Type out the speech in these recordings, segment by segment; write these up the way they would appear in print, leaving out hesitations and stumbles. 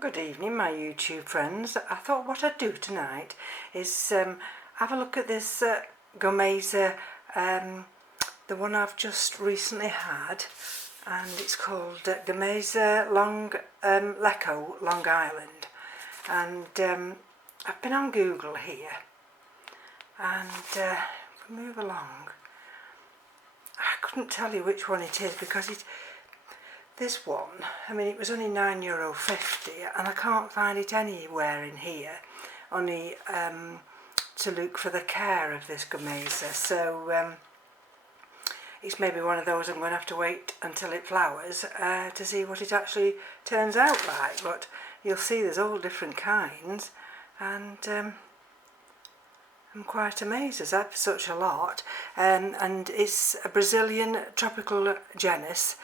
Well, good evening, my YouTube friends. I thought what I'd do tonight is have a look at this Gomesa, the one I've just recently had, and it's called Gomesa LECO Long Island. And I've been on Google here, and if we move along, I couldn't tell you which one it is because this one, I mean, it was only €9.50 and I can't find it anywhere in here, only to look for the care of this Gomesa. So it's maybe one of those I'm going to have to wait until it flowers to see what it actually turns out like. But you'll see there's all different kinds, and I'm quite amazed as I've such a lot. And it's a Brazilian tropical genus.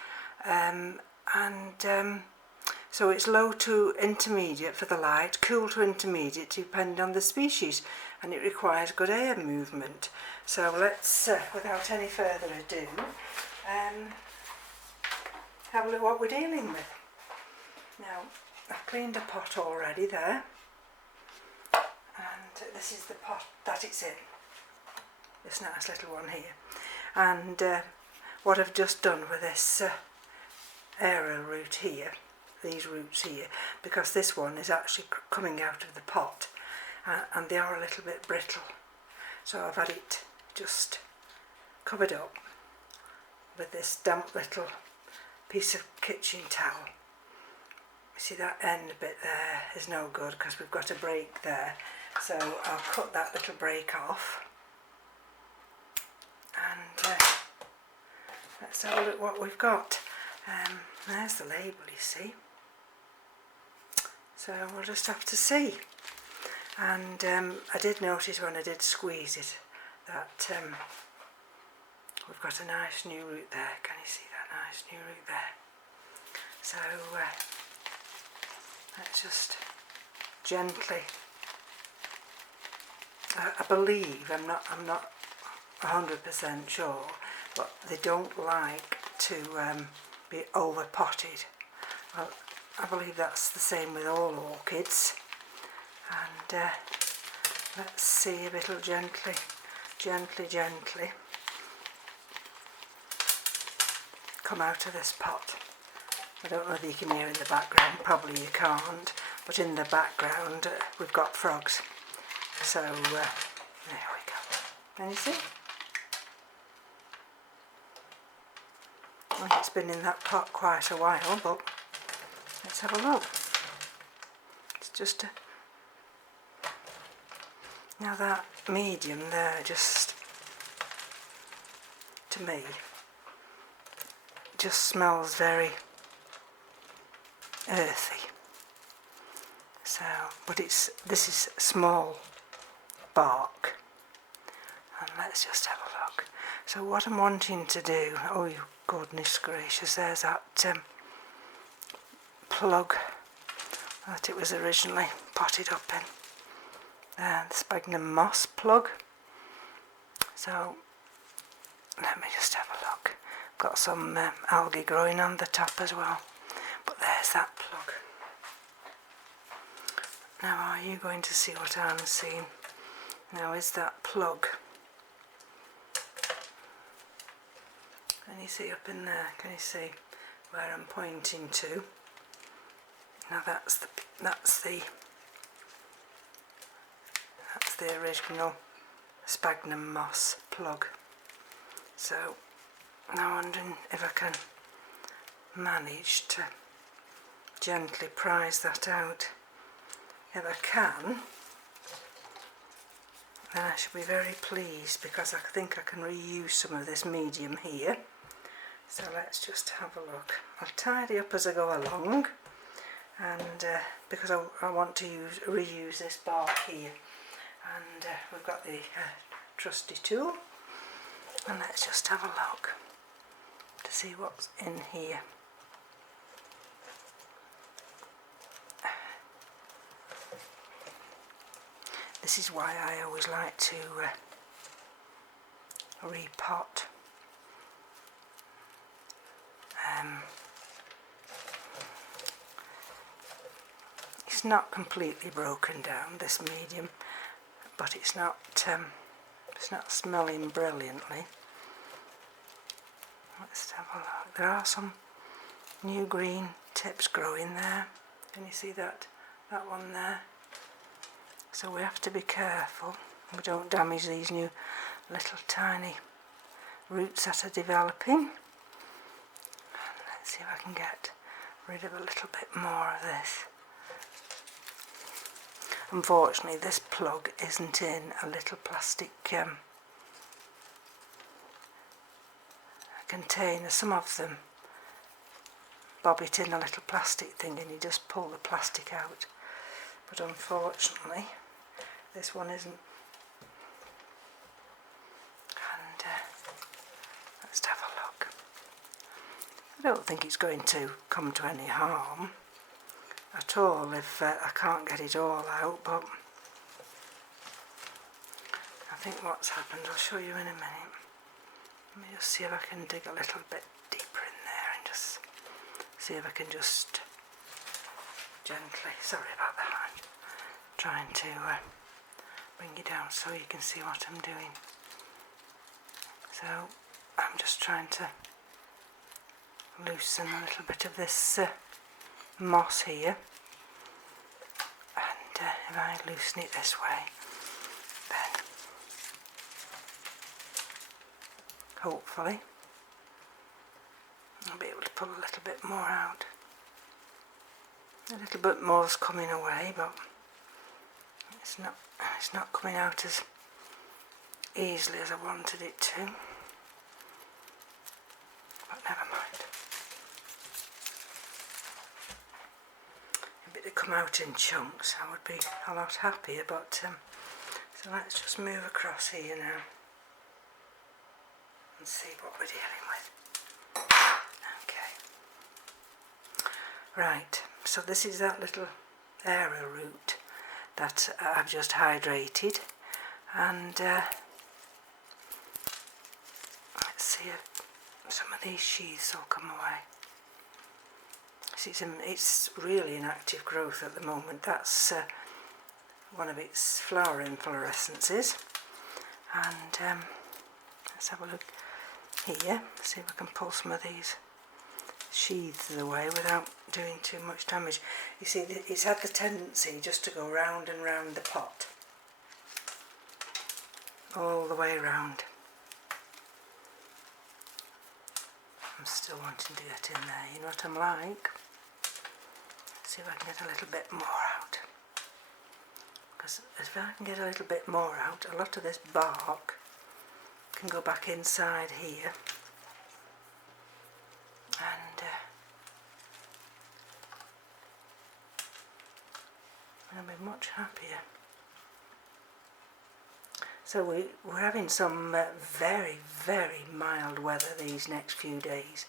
So it's low to intermediate for the light, cool to intermediate depending on the species, and it requires good air movement. So let's, without any further ado, have a look what we're dealing with. Now, I've cleaned a pot already there, and this is the pot that it's in, this nice little one here. And what I've just done with this aerial root here, these roots here, because this one is actually coming out of the pot and they are a little bit brittle, so I've had it just covered up with this damp little piece of kitchen towel. You see that end bit there is no good because we've got a break there, so I'll cut that little break off, and let's have a look what we've got. There's the label, you see, so we'll just have to see. And I did notice when I did squeeze it that we've got a nice new root there. Can you see that nice new root there? So let's just gently, I believe, I'm not 100% sure, but they don't like to be over potted. Well, I believe that's the same with all orchids. And let's see a little gently come out of this pot. I don't know whether you can hear in the background, probably you can't, but in the background we've got frogs. So there we go. Can you see? Well, it's been in that pot quite a while, but let's have a look. It's just now that medium there, just to me just smells very earthy. So, but this is small bark, and let's just have a look. So what I'm wanting to do, oh goodness gracious, there's that plug that it was originally potted up in, the sphagnum moss plug. So let me just have a look. Got some algae growing on the top as well, but there's that plug. Now are you going to see what I'm seeing? Now is that plug, can you see up in there, can you see where I'm pointing to? Now that's the original sphagnum moss plug. So now I'm wondering if I can manage to gently prise that out. If I can, then I should be very pleased, because I think I can reuse some of this medium here. So let's just have a look. I'll tidy up as I go along, and because I want to reuse this bark here, and we've got the trusty tool, and let's just have a look to see what's in here. This is why I always like to repot. it's not completely broken down, this medium, but it's not smelling brilliantly. Let's have a look. There are some new green tips growing there. Can you see that one there? So we have to be careful we don't damage these new little tiny roots that are developing. Let's see if I can get rid of a little bit more of this. Unfortunately, this plug isn't in a little plastic container. Some of them bob it in a little plastic thing and you just pull the plastic out, but unfortunately this one isn't. And let's have a look. I don't think it's going to come to any harm at all if I can't get it all out, but I think what's happened, I'll show you in a minute. Let me just see if I can dig a little bit deeper in there and just see if I can just gently, sorry about that, I'm trying to bring you down so you can see what I'm doing. So I'm just trying to loosen a little bit of this moss here, and if I loosen it this way, then hopefully I'll be able to pull a little bit more out. A little bit more's coming away, but it's not coming out as easily as I wanted it to. But never mind. If it had come out in chunks, I would be a lot happier. But so let's just move across here now and see what we're dealing with. Right, so this is that little aerial root that I've just hydrated, and let's see if some of these sheaths will come away. See, it's really in active growth at the moment. That's one of its flower inflorescences, and let's have a look here, see if I can pull some of these sheaths away without doing too much damage. You see, it's had the tendency just to go round and round the pot, all the way round. I'm still wanting to get in there, you know what I'm like. Let's see if I can get a little bit more out, because if I can get a little bit more out, a lot of this bark can go back inside here, and I'll be much happier. So we're having some very, very mild weather these next few days.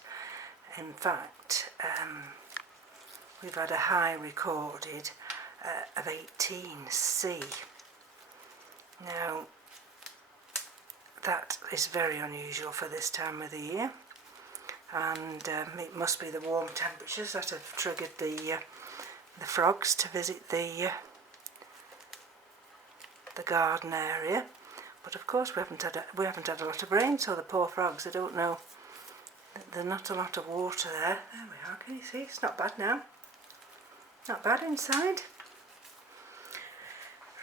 In fact, we've had a high recorded of 18°C. Now, that is very unusual for this time of the year, and it must be the warm temperatures that have triggered the frogs to visit the garden area. But of course we haven't had a lot of rain, so the poor frogs, I don't know, there's not a lot of water there. There we are, can you see? It's not bad now. Not bad inside.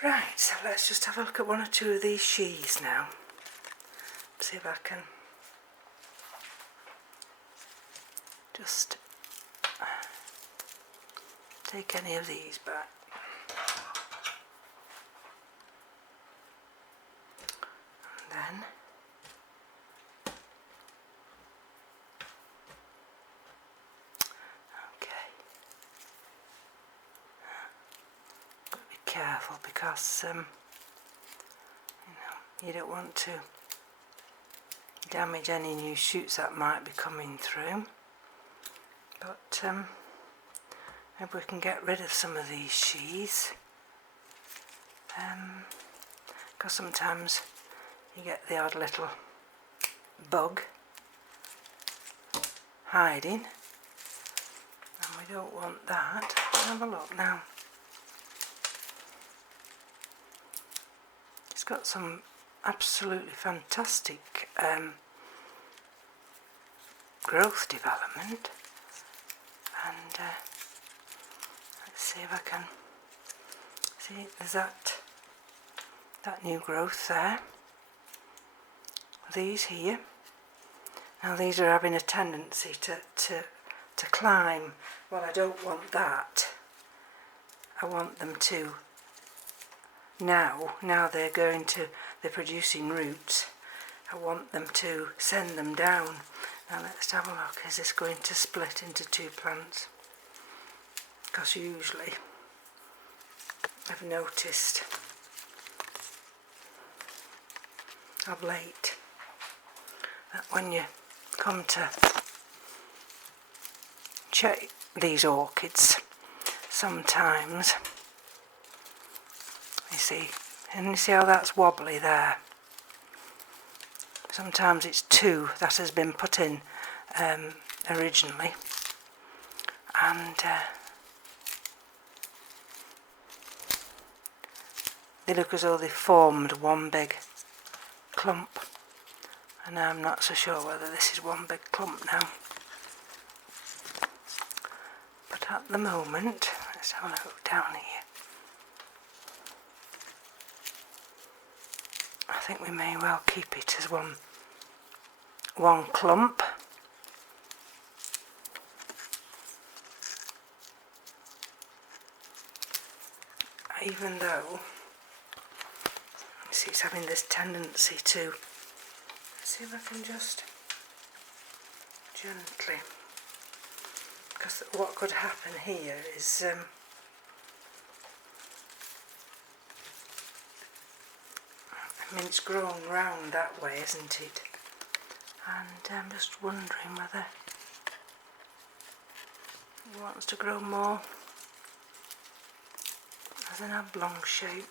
Right, so let's just have a look at one or two of these sheaths now. See if I can just take any of these back. And then okay, got to be careful because you don't want to damage any new shoots that might be coming through. But maybe we can get rid of some of these sheaths, because sometimes you get the odd little bug hiding, and we don't want that. Have a look now. got some absolutely fantastic growth development, and let's see if I can see, there's that new growth there. These here, now these are having a tendency to climb. Well, I don't want that. I want them to, now they're producing roots, I want them to send them down. Now let's have a look. Is this going to split into two plants? Because usually I've noticed of late that when you come to check these orchids, sometimes you see, and you see how that's wobbly there. Sometimes it's two that has been put in originally, and they look as though they formed one big clump, and I'm not so sure whether this is one big clump now. But at the moment, let's have a look down here. I think we may well keep it as one clump. Even though, you see, it's having this tendency to, let's see if I can just gently, because what could happen here is I mean, it's grown round that way, isn't it? And I'm just wondering whether it wants to grow more as an oblong shape.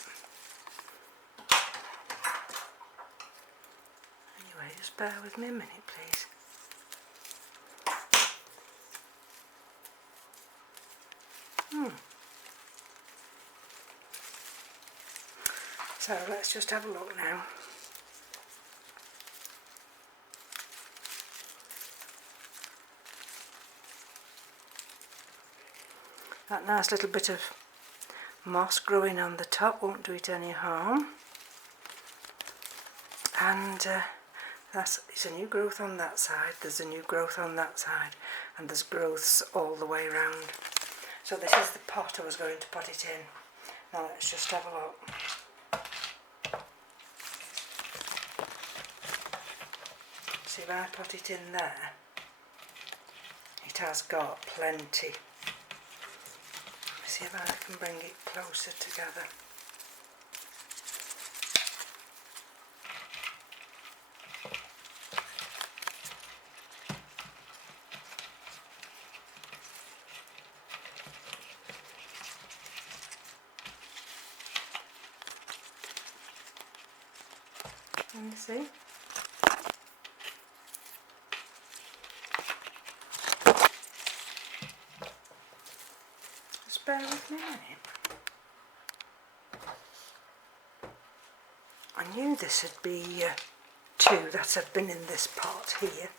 Anyway, just bear with me a minute, please. So let's just have a look now. That nice little bit of moss growing on the top won't do it any harm. And it's a new growth on that side, there's a new growth on that side, and there's growths all the way around. So this is the pot I was going to put it in. Now let's just have a look. See, if I put it in there, it has got plenty. See if I can bring it closer together. Can you see? Just bear with me a minute. I knew this would be two that have been in this pot here.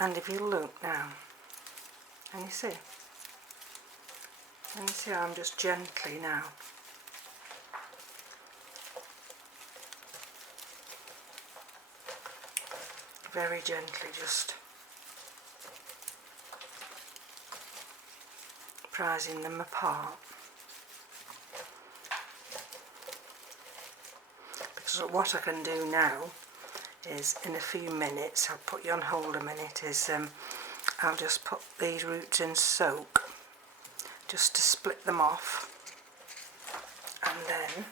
And if you look now, can you see? Can you see how I'm just gently now? Very gently just prising them apart. Because what I can do now is, in a few minutes, I'll put you on hold a minute, is I'll just put these roots in soak just to split them off, and then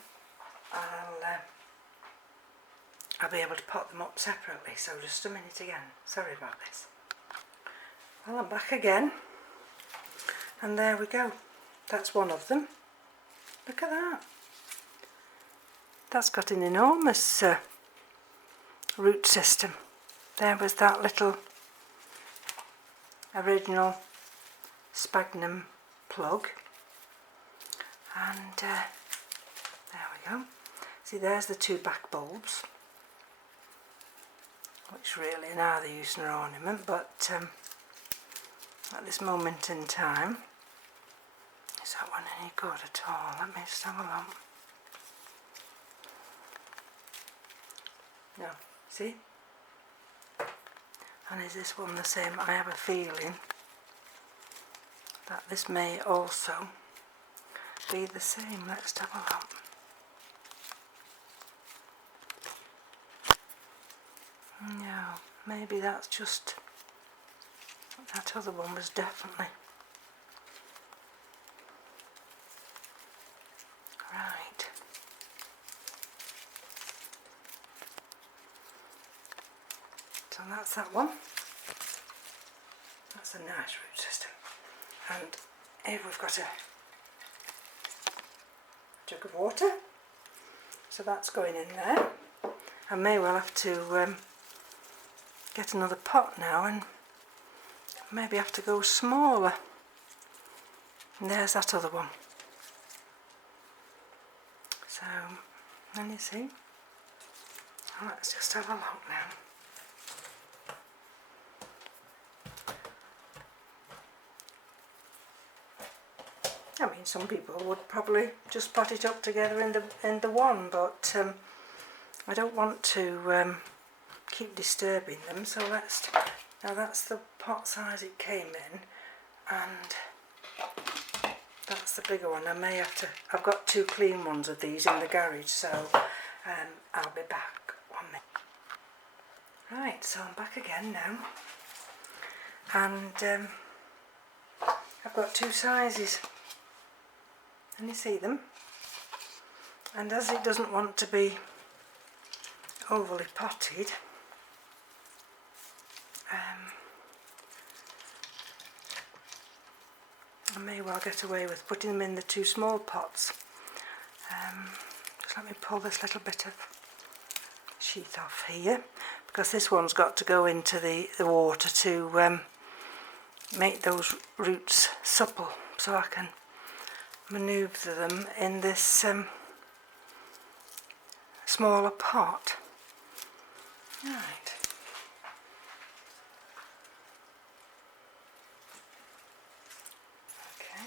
I'll be able to pot them up separately. So just a minute again, sorry about this. Well, I'm back again, and there we go. That's one of them. Look at that. That's got an enormous root system. There was that little original sphagnum plug, and there we go. See, there's the two back bulbs, which really are neither use nor ornament, but at this moment in time, is that one any good at all? Let me just have a look. No, see? And is this one the same? I have a feeling that this may also be the same. Let's have a look. No, maybe that's just, that other one was definitely. Right. So that's that one. That's a nice root system. And here we've got a jug of water. So that's going in there. I may well have to get another pot now and maybe have to go smaller. And there's that other one. So, then you see. Let's just have a look now. I mean, some people would probably just pot it up together in the one, but I don't want to keep disturbing them. So let's. Now that's the pot size it came in, and that's the bigger one. I may have to. I've got two clean ones of these in the garage, so I'll be back 1 minute. Right, so I'm back again now, and I've got two sizes. Can you see them? And as it doesn't want to be overly potted, I may well get away with putting them in the two small pots. Just let me pull this little bit of sheath off here, because this one's got to go into the water to make those roots supple, so I can manoeuvre them in this smaller pot. Right. Okay.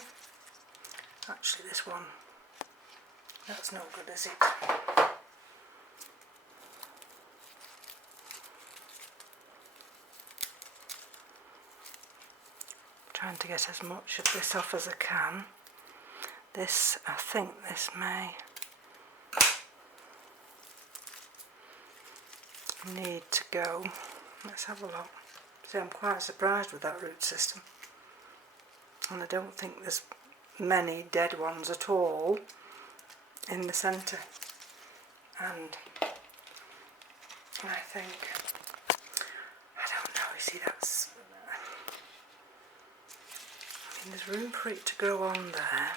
Actually, this one, that's no good, is it? Trying to get as much of this off as I can. This, I think this may need to go. Let's have a look. See, I'm quite surprised with that root system, and I don't think there's many dead ones at all in the centre, and I think, I don't know, you see, that's, I mean, there's room for it to grow on there.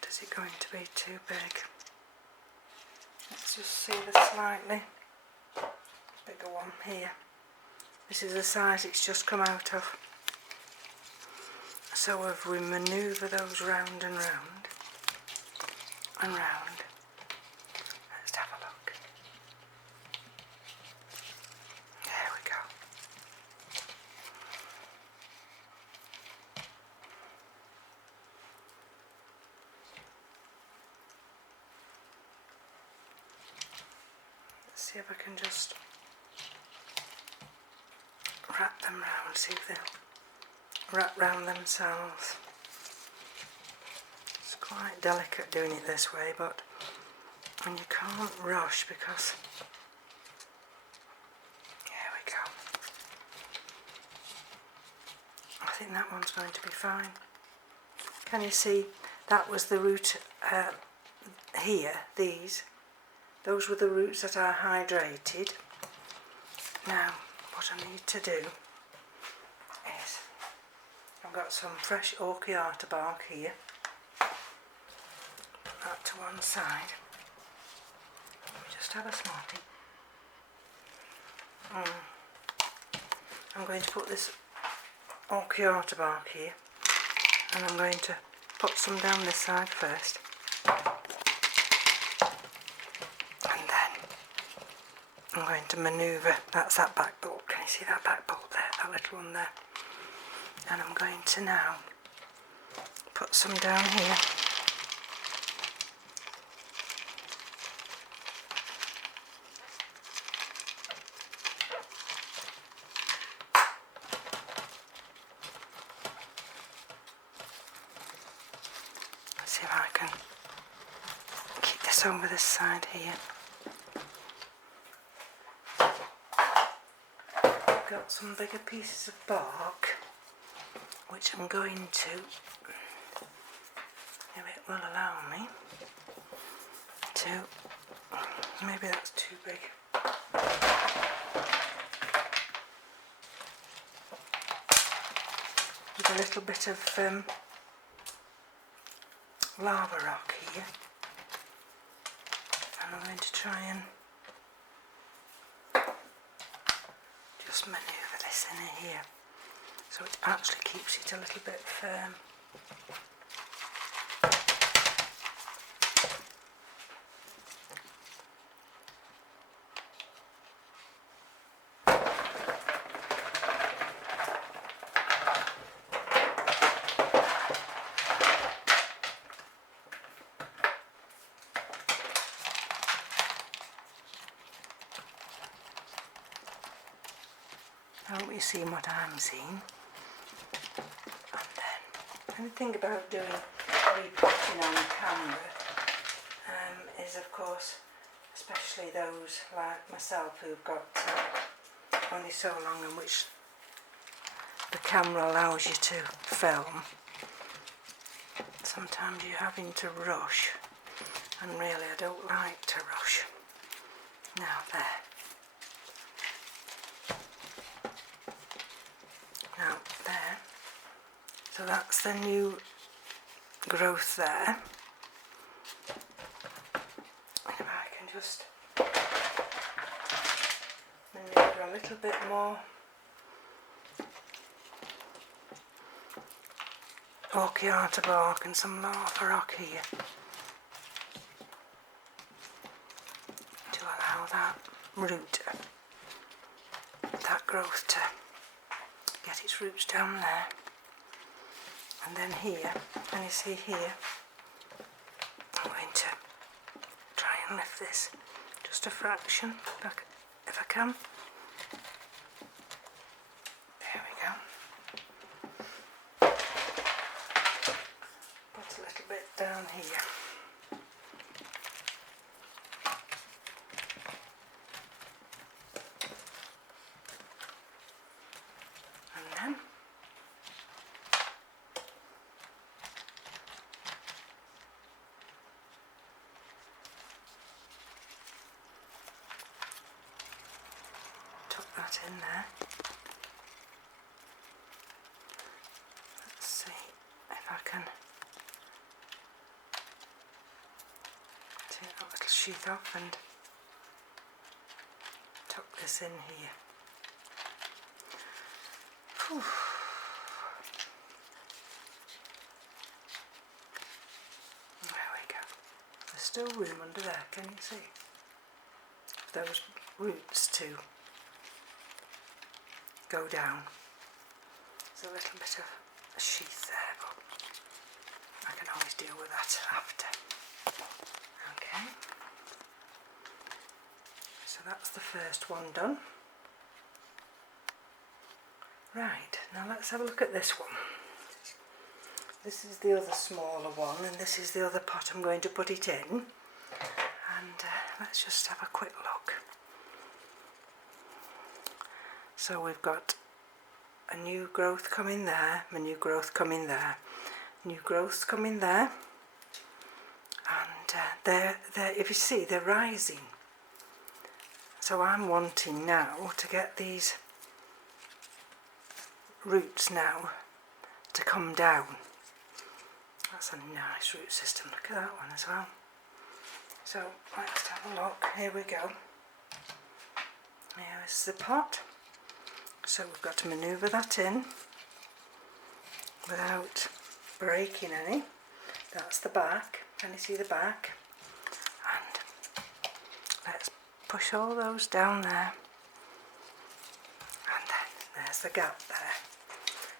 But is it going to be too big? Let's just see the slightly bigger one here. This is the size it's just come out of. So if we manoeuvre those round and round and round, let's have a look. There we go. Let's see if I can just wrap them round, see if they'll wrap round themselves. It's quite delicate doing it this way, but and you can't rush, because here we go. I think that one's going to be fine. Can you see that was the root here, those were the roots that are hydrated. Now what I need to do is, I've got some fresh Orchiata bark here. Put that to one side. Just have a smartie. I'm going to put this Orchiata bark here, and I'm going to put some down this side first. And then I'm going to manoeuvre, that's that back bulb, can you see that back bulb there, that little one there? And I'm going to now put some down here. Let's see if I can keep this over this side here. I've got some bigger pieces of bark which I'm going to, if it will allow me to, maybe that's too big. With a little bit of lava rock here, and I'm going to try and just manoeuvre this in here so it actually keeps it a little bit firm. I hope you're seeing what I'm seeing. And then, the thing about doing repotting on camera is, of course, especially those like myself who've got only so long in which the camera allows you to film. Sometimes you're having to rush, and really I don't like to rush. Now there. Now there, so that's the new growth there. And if I can just manoeuvre a little bit more orchiata bark and some lava rock here to allow that root, that growth to get its roots down there. And then here, can you see here, I'm going to try and lift this just a fraction if I can. There we go. Put a little bit down here. That in there. Let's see if I can take that little sheath off and tuck this in here. Whew. There we go. There's still room under there, can you see? Those roots to go down. There's a little bit of a sheath there, but I can always deal with that after. Okay, so that's the first one done. Right, now let's have a look at this one. This is the other smaller one, and this is the other pot I'm going to put it in. And let's just have a quick look. So we've got a new growth coming there, a new growth coming there, new growths coming there, and they're, if you see, they're rising. So I'm wanting now to get these roots now to come down. That's a nice root system, look at that one as well. So let's have a look, here we go. Here is the pot. So we've got to manoeuvre that in without breaking any. That's the back. Can you see the back? And let's push all those down there. And then there's the gap there.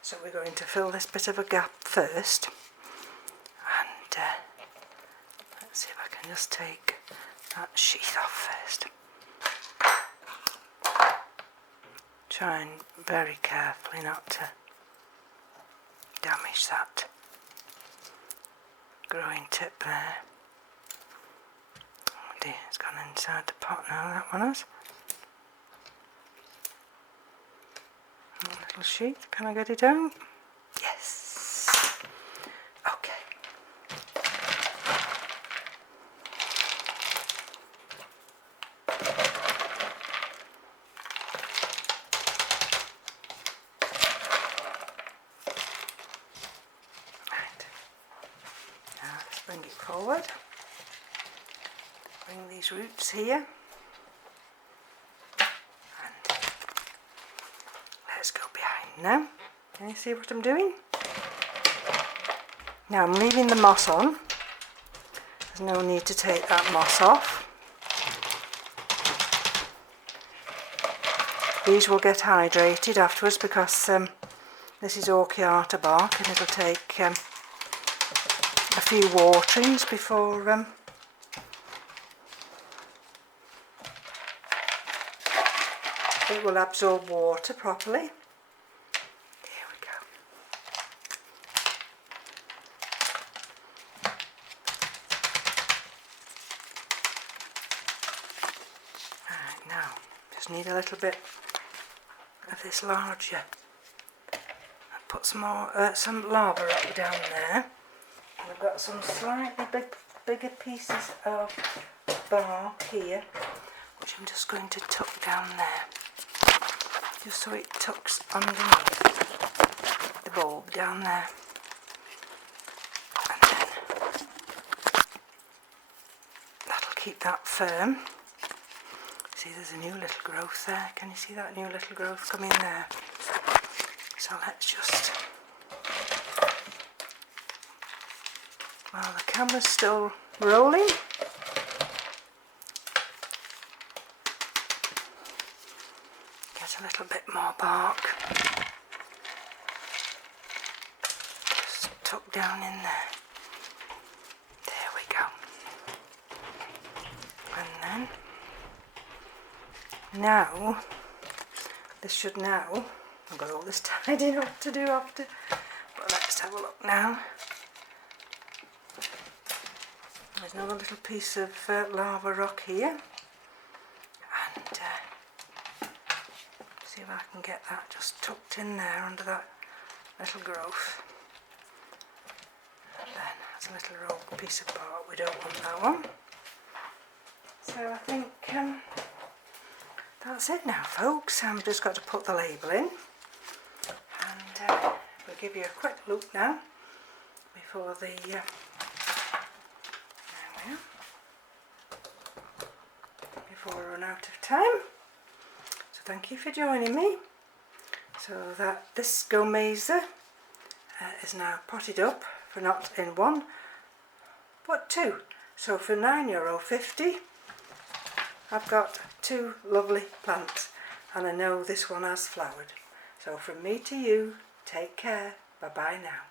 So we're going to fill this bit of a gap first. And let's see if I can just take that sheath off first. Trying very carefully not to damage that growing tip there. Oh dear, it's gone inside the pot now, that one has. A little sheath, can I get it out? Yes! Okay. Bring it forward, bring these roots here, and let's go behind now. Can you see what I'm doing? Now I'm leaving the moss on. There's no need to take that moss off. These will get hydrated afterwards because this is orchiata bark and it'll take a few waterings before it will absorb water properly. There we go. Alright, now just need a little bit of this larger. I'll put some lava up down there. I've got some slightly bigger pieces of bark here, which I'm just going to tuck down there, just so it tucks underneath the bulb down there. And then that'll keep that firm. See, there's a new little growth there. Can you see that new little growth coming there? So let's just... Well, the camera's still rolling. Get a little bit more bark. Just tuck down in there. There we go. And then, now, this should now, I've got all this tidying up to do after, but let's have a look now. There's another little piece of lava rock here, and see if I can get that just tucked in there under that little growth. And then there's a little rogue piece of bark, we don't want that one. So I think that's it now, folks. I've just got to put the label in, and we'll give you a quick look now before the before we run out of time. So thank you for joining me. So that this Gomesa is now potted up for not in one but two. So for €9.50 I've got two lovely plants, and I know this one has flowered. So from me to you, take care. Bye bye now.